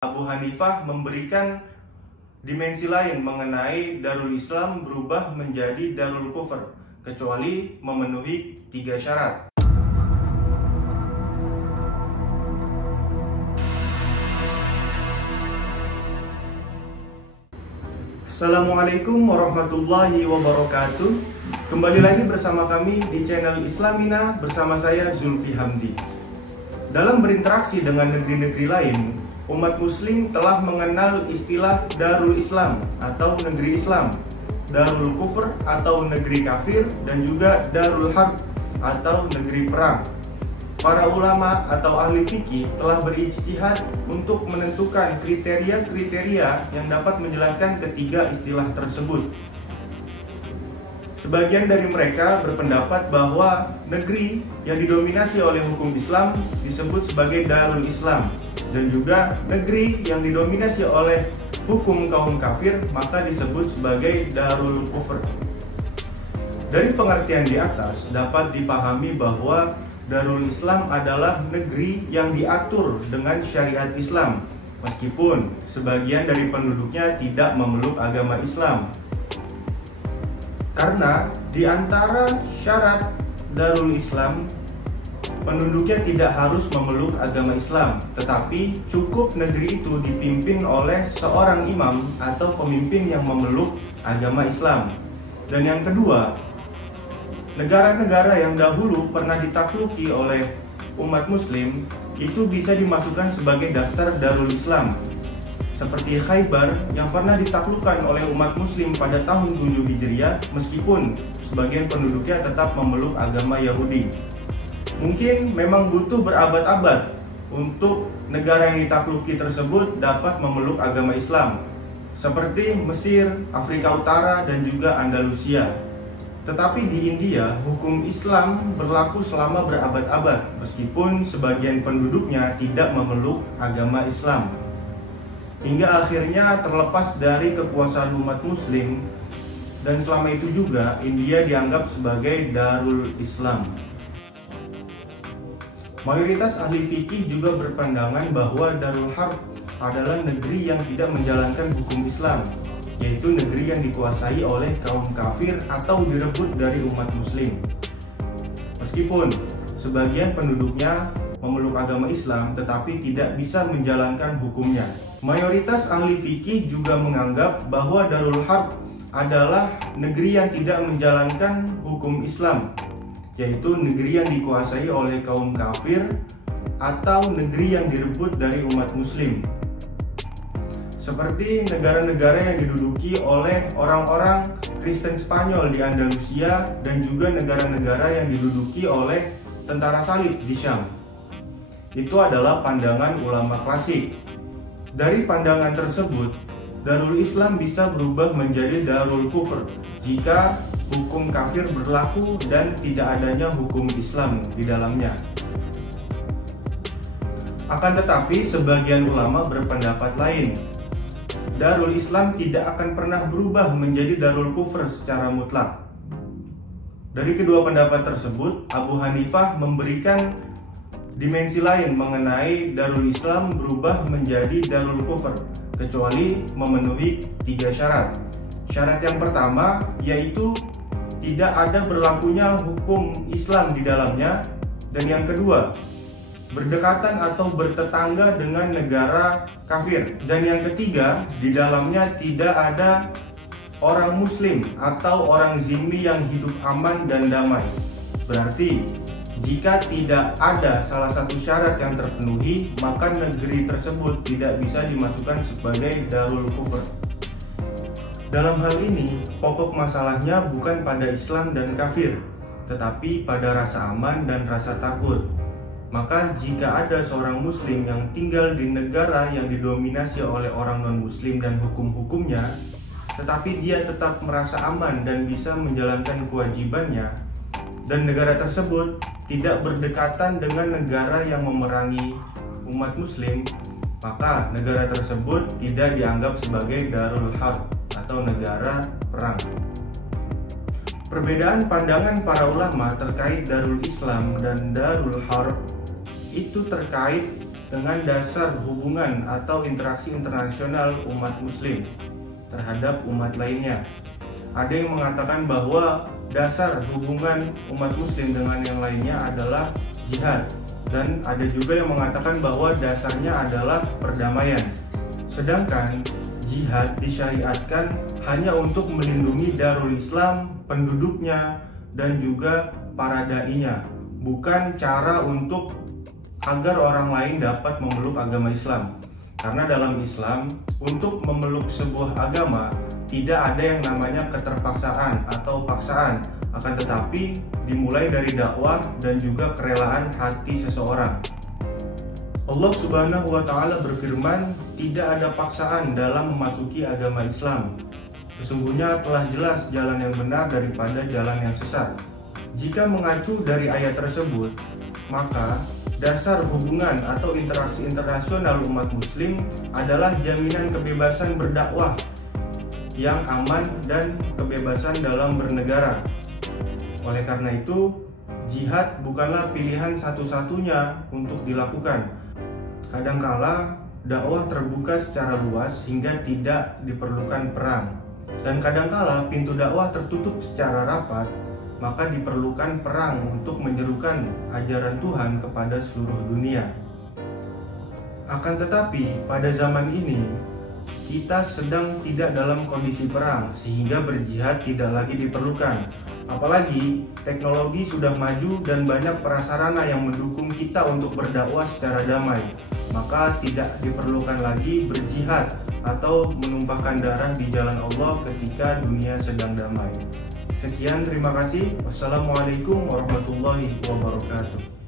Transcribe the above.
Abu Hanifah memberikan dimensi lain mengenai Darul Islam berubah menjadi Darul Kufr, kecuali memenuhi 3 syarat. Assalamualaikum warahmatullahi wabarakatuh. Kembali lagi bersama kami di channel Islamina bersama saya Zulfi Hamdi. Dalam berinteraksi dengan negeri-negeri lain, umat muslim telah mengenal istilah Darul Islam atau negeri Islam, Darul Kufr atau negeri kafir, dan juga Darul Harb atau negeri perang. Para ulama atau ahli fikih telah berijtihad untuk menentukan kriteria-kriteria yang dapat menjelaskan ketiga istilah tersebut. Sebagian dari mereka berpendapat bahwa negeri yang didominasi oleh hukum Islam disebut sebagai Darul Islam, dan juga negeri yang didominasi oleh hukum kaum kafir maka disebut sebagai Darul Kufr. Dari pengertian di atas dapat dipahami bahwa Darul Islam adalah negeri yang diatur dengan syariat Islam, meskipun sebagian dari penduduknya tidak memeluk agama Islam. Karena di antara syarat Darul Islam, penduduknya tidak harus memeluk agama Islam, tetapi cukup negeri itu dipimpin oleh seorang imam atau pemimpin yang memeluk agama Islam. Dan yang kedua, negara-negara yang dahulu pernah ditakluki oleh umat muslim itu bisa dimasukkan sebagai daftar Darul Islam, seperti Khaybar yang pernah ditaklukkan oleh umat muslim pada tahun 7 Hijriah, meskipun sebagian penduduknya tetap memeluk agama Yahudi. Mungkin memang butuh berabad-abad untuk negara yang ditakluki tersebut dapat memeluk agama Islam, seperti Mesir, Afrika Utara, dan juga Andalusia. Tetapi di India, hukum Islam berlaku selama berabad-abad, meskipun sebagian penduduknya tidak memeluk agama Islam. Hingga akhirnya terlepas dari kekuasaan umat muslim, dan selama itu juga India dianggap sebagai Darul Islam. Mayoritas ahli fikih juga berpandangan bahwa Darul Harb adalah negeri yang tidak menjalankan hukum Islam, yaitu negeri yang dikuasai oleh kaum kafir atau direbut dari umat muslim. Meskipun sebagian penduduknya memeluk agama Islam, tetapi tidak bisa menjalankan hukumnya. Mayoritas ahli fikih juga menganggap bahwa Darul Harb adalah negeri yang tidak menjalankan hukum Islam, yaitu negeri yang dikuasai oleh kaum kafir atau negeri yang direbut dari umat muslim, seperti negara-negara yang diduduki oleh orang-orang Kristen Spanyol di Andalusia, dan juga negara-negara yang diduduki oleh tentara salib di Syam. Itu adalah pandangan ulama klasik. Dari pandangan tersebut, Darul Islam bisa berubah menjadi Darul Kufr jika hukum kafir berlaku dan tidak adanya hukum Islam di dalamnya. Akan tetapi, sebagian ulama berpendapat lain. Darul Islam tidak akan pernah berubah menjadi Darul Kufr secara mutlak. Dari kedua pendapat tersebut, Abu Hanifah memberikan dimensi lain mengenai Darul Islam berubah menjadi Darul Kufr, kecuali memenuhi 3 syarat. Syarat yang pertama yaitu tidak ada berlakunya hukum Islam di dalamnya, dan yang kedua, berdekatan atau bertetangga dengan negara kafir, dan yang ketiga, di dalamnya tidak ada orang muslim atau orang zimmi yang hidup aman dan damai. Berarti jika tidak ada salah satu syarat yang terpenuhi, maka negeri tersebut tidak bisa dimasukkan sebagai Darul Kufr. Dalam hal ini, pokok masalahnya bukan pada Islam dan kafir, tetapi pada rasa aman dan rasa takut. Maka jika ada seorang muslim yang tinggal di negara yang didominasi oleh orang non-muslim dan hukum-hukumnya, tetapi dia tetap merasa aman dan bisa menjalankan kewajibannya, dan negara tersebut tidak berdekatan dengan negara yang memerangi umat muslim, maka negara tersebut tidak dianggap sebagai Darul Harb atau negara perang. Perbedaan pandangan para ulama terkait Darul Islam dan Darul Harb itu terkait dengan dasar hubungan atau interaksi internasional umat muslim terhadap umat lainnya. Ada yang mengatakan bahwa dasar hubungan umat muslim dengan yang lainnya adalah jihad, dan ada juga yang mengatakan bahwa dasarnya adalah perdamaian. Sedangkan jihad disyariatkan hanya untuk melindungi Darul Islam, penduduknya, dan juga para dai-nya, bukan cara untuk agar orang lain dapat memeluk agama Islam. Karena dalam Islam, untuk memeluk sebuah agama tidak ada yang namanya keterpaksaan atau paksaan, akan tetapi dimulai dari dakwah dan juga kerelaan hati seseorang. Allah Subhanahu wa Ta'ala berfirman, tidak ada paksaan dalam memasuki agama Islam. Sesungguhnya telah jelas jalan yang benar daripada jalan yang sesat. Jika mengacu dari ayat tersebut, maka dasar hubungan atau interaksi internasional umat muslim adalah jaminan kebebasan berdakwah yang aman dan kebebasan dalam bernegara. Oleh karena itu, jihad bukanlah pilihan satu-satunya untuk dilakukan. Kadangkala dakwah terbuka secara luas hingga tidak diperlukan perang, dan kadangkala pintu dakwah tertutup secara rapat, maka diperlukan perang untuk menyerukan ajaran Tuhan kepada seluruh dunia. Akan tetapi, pada zaman ini, kita sedang tidak dalam kondisi perang, sehingga berjihad tidak lagi diperlukan. Apalagi, teknologi sudah maju dan banyak prasarana yang mendukung kita untuk berdakwah secara damai. Maka tidak diperlukan lagi berjihad atau menumpahkan darah di jalan Allah ketika dunia sedang damai. Sekian, terima kasih. Wassalamualaikum warahmatullahi wabarakatuh.